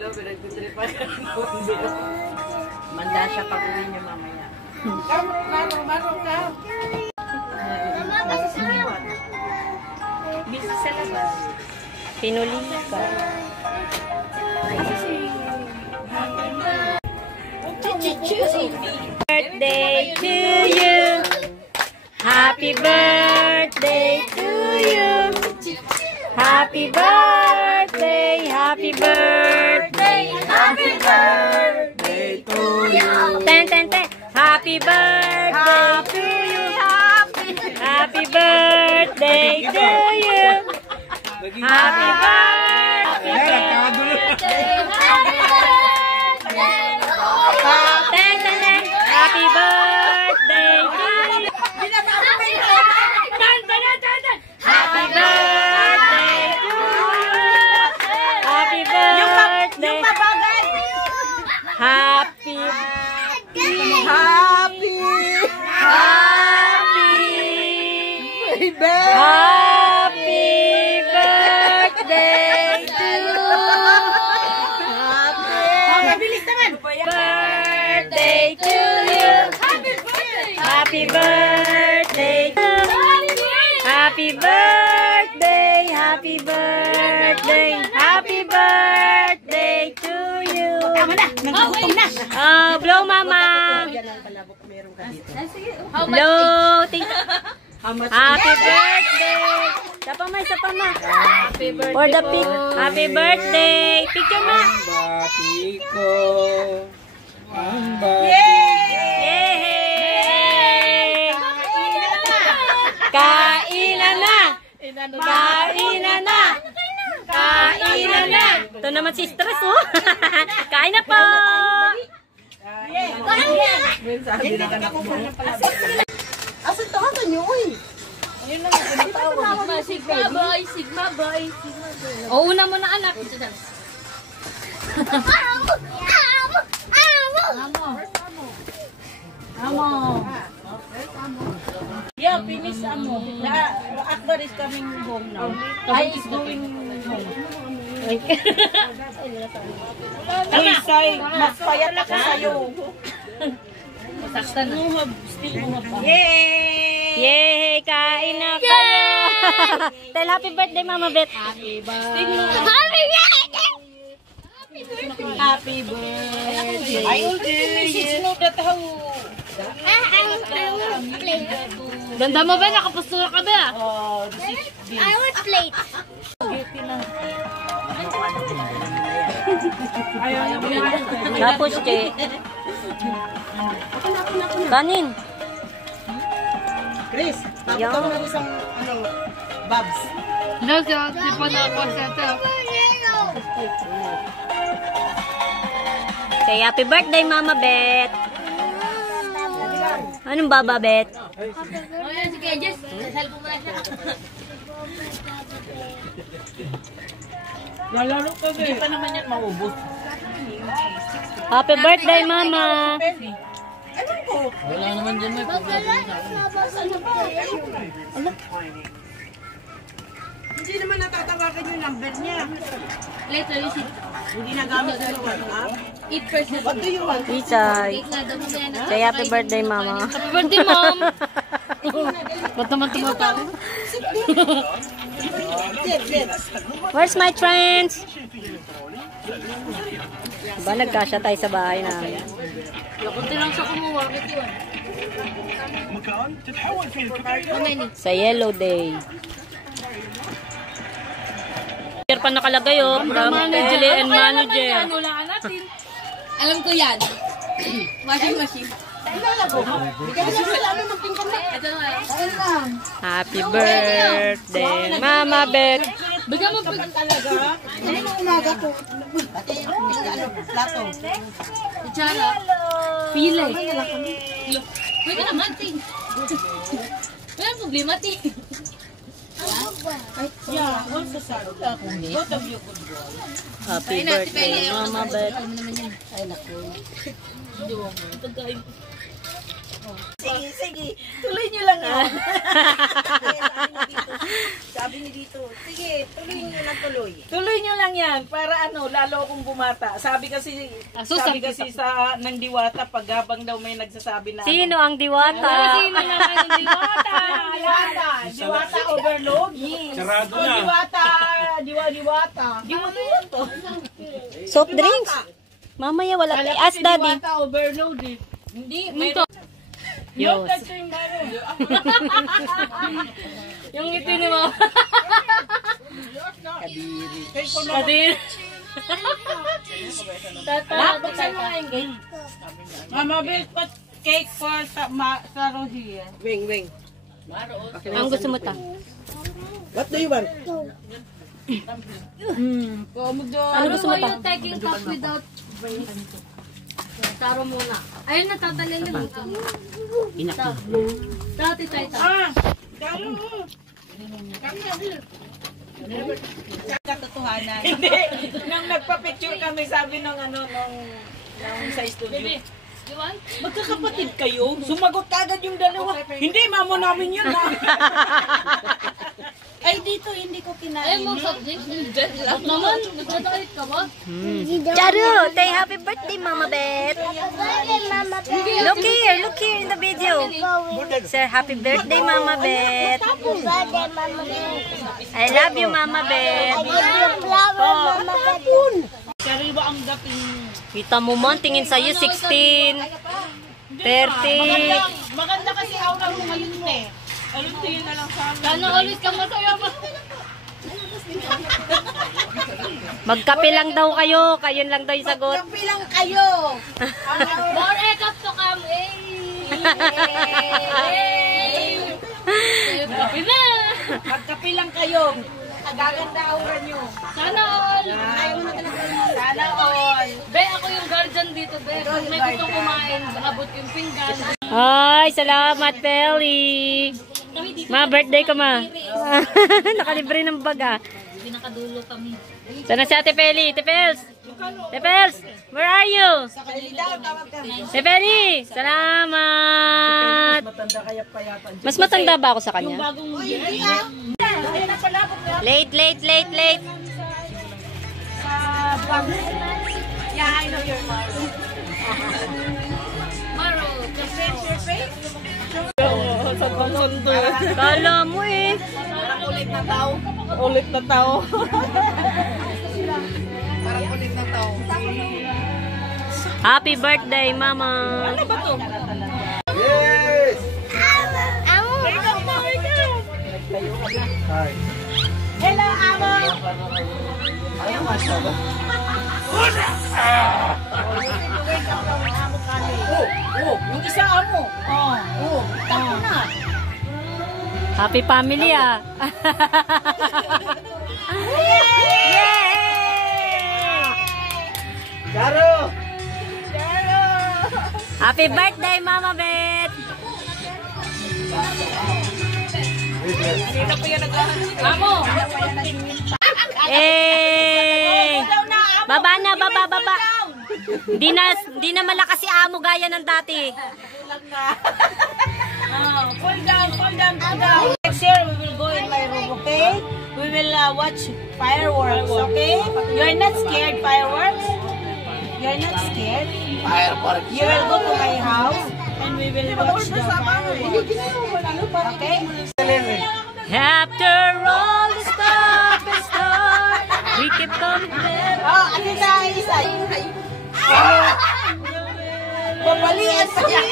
kilo, pinagtitripan ka ng kilo. Manda siya pag uwi niyo mamaya. Maro ka. Busy sa labas. Pinuli ka. Birthday to you. Happy birthday to you. Happy birthday, happy birthday, happy birthday to you. Ten, ten, ten. Happy birthday to you. Happy birthday to you. Happy birthday. Ten, ten, ten. Happy birthday to you. Happy birthday to you. Happy birthday. Happy birthday to you. Birthday to you. Happy birthday to you. Happy birthday, happy birthday, happy birthday to you. Blow mama. Blow. Happy birthday. Sapa ma. For the pic. Happy birthday. Picture ma. Yay! Kainan na! Kainan na! Kainan na! Ito naman si stress, oh! Kain na po! Asan tawagan niyo, uy? Ayun lang, pinatawag. Sigma boy, Sigma boy. O, una mo na anak. Amo. Yeah, finish amo. Akbar is coming home now. I is going home. Ay, say, mas payat ako sa'yo. Masaktan na. Yay! Yay! Kain na kayo! Tell happy birthday, Mama Beth. Happy birthday. Happy birthday. I will do it. Ganda mo ba? Nakapustura ka ba? I want plate. Tapos, Che. Kanin. Chris, tapos mo ng isang babs. No, di pa na ako sa ito. Say happy birthday, Mama Beth. Anong baba, Beth? Sige, Jess. Salpo mo na siya. Lalaro ka ba? Hindi pa naman yan maubos. Happy birthday, Mama. Ewan ko. Wala naman dyan may Hindi naman natatawagan yung number niya. later, you see. Hindi nagamit sa WhatsApp. Eat first. What do you want? Isay. Eat na daw mo yan. Say happy birthday, Mama. Happy birthday, Mom. Ba't naman tumatawa? Where's my friends? Diba nagkasya tayo sa bahay namin? Lakunti lang sa kumuha. Ito yun. Sa Yellow Day. Pa nakalagay, oh, from Kelly and Manager. Ano lang natin? Alam ko yan. Washing machine. Happy birthday, Mama Beth. Bigyan mo pag Talaga? Ano umaga po? Plato. kutsara. Pila eh. Pwede naman, ting. Wala problema, ting. Yeah, also sorry. Both of you could go. Happy birthday, Mama Beth. Ay, naku. Hindi mo mo. Pagkain. Sige, sige. Tuloy niyo lang yan. Sabi ni dito. Sige, tuloy niyo lang. ng tuloy. Tuloy nyo lang yan para lalo akong bumata. Sabi kasi sa ng diwata pag habang daw may nagsasabi na Sino ang diwata? Sino naman yung diwata? Diwata overload. Sarado O na. diwata. Soft drinks? Mamaya wala. Ask daddy. Diwata overload eh. Hindi, Ito. Yos. Yung ngiti ni Mama. Kadiri. Buksan mo nga yung gate. Mama, build put cake for sa Rosie. Wing. Ang gusto mo ta? What do you want? Ano gusto mo ta? you taking cup without Taro muna. Ayun na, tatalin mo. Dati tayo. Katotohanan. Hindi. Nang nagpa-picture kami, sabi nung sa studio. Magkakapatid kayo? Sumagot agad yung dalawa. Hindi, mamo namin yun. Ay, dito hindi ko kinain. Mo subject. Naman, nagdadait ka ba? Charu, say happy birthday, Mama Bet. Look here in the video. Say happy birthday, Mama Bet. I love you, Mama Bet. Kariwa ang gapin. Kita mo man, tingin sa'yo, 16, 30. Maganda kasi aura mo ngayon eh. Alam tingin na lang sa amin. Sana ulit ka masaya pa. Magkape lang daw kayo, kayon lang daw yung sagot. Kapi lang kayo. More ekap to come. Kapi na. Magkapi lang kayo. Gaganda aura nyo. Sana all. Sana all. Be, ako yung guardian dito, Be. Pag may gustong kumain, abot yung pinggan. Ay, salamat, Peli. Ma, birthday ka, ma. Nakalibre ng baga. Pinakadulo kami. Sana si Ate Peli? Ate Pels? Ate Pels, where are you? Ate Peli, salamat. Mas matanda ba ako sa kanya? Late. Yeah, I know your mom. Maro, Change your face. Kala mo eh. Parang ulit na tao. Ulit na tao. Parang ulit na tao. Happy birthday, Mama. Ano ba to? Yes! Hi. Hello, Amo! Ano masyado? Yung isa Amo. Tako na. Happy family ah. Yay! Charo! Happy birthday, Mama Bet. Amo! Eh! Baba na, baba. Di na malakas si Amo gaya ng dati. Fall down. Next year, we will go in my room, okay? We will watch fireworks, okay? You're not scared, fireworks? You're not scared? Fireworks. You will go to my house and we will watch the fireworks. Okay? After all the stop and start, we keep coming back. Oh, ano na isa? Babalian pa yan.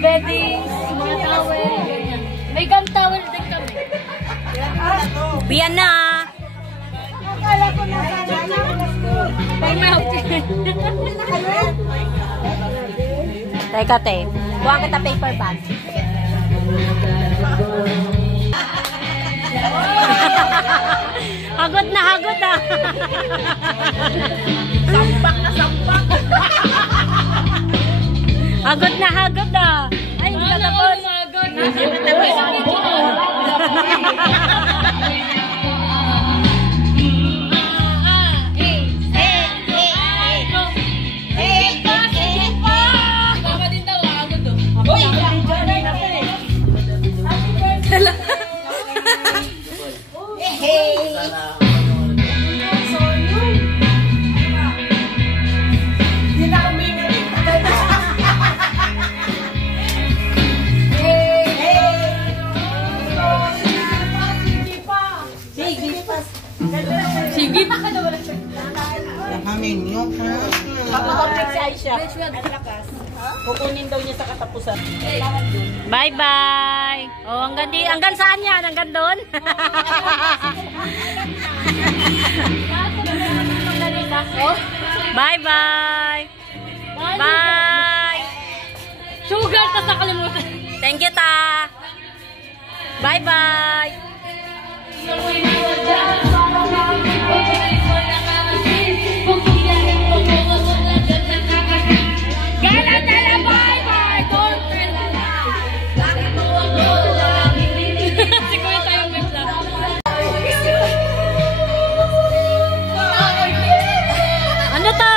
beddings, mga towel, ganyan. May gum towel din kami. Biyan na. Akala ko na sana. Teka, te. Buha kita paper bag. Hagot na hagot ah. Sampak na sampak. Hagot na hagot ah. Ay, hindi ka tapos. Sige. Yung hangin nyo, ha? Kapag si Aisha. Kukunin daw niya sa katapusan. Bye-bye. Oh, hanggang saan yan? Hanggang doon? Bye-bye. Bye. Sugar, tas nakalimutan. Thank you, ta. Bye-bye. Gala, bye-bye. Don't si Kuya tayo may vlog. Ano to?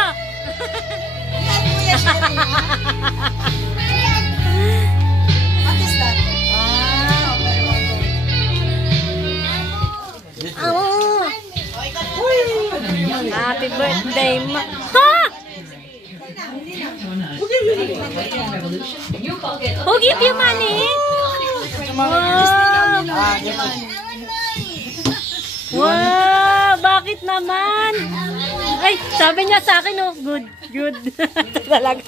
Happy birthday, ma. Ha? Who give you money? Wow. Wow, bakit naman? Ay, sabi niya sa akin, oh, good, good. Talaga.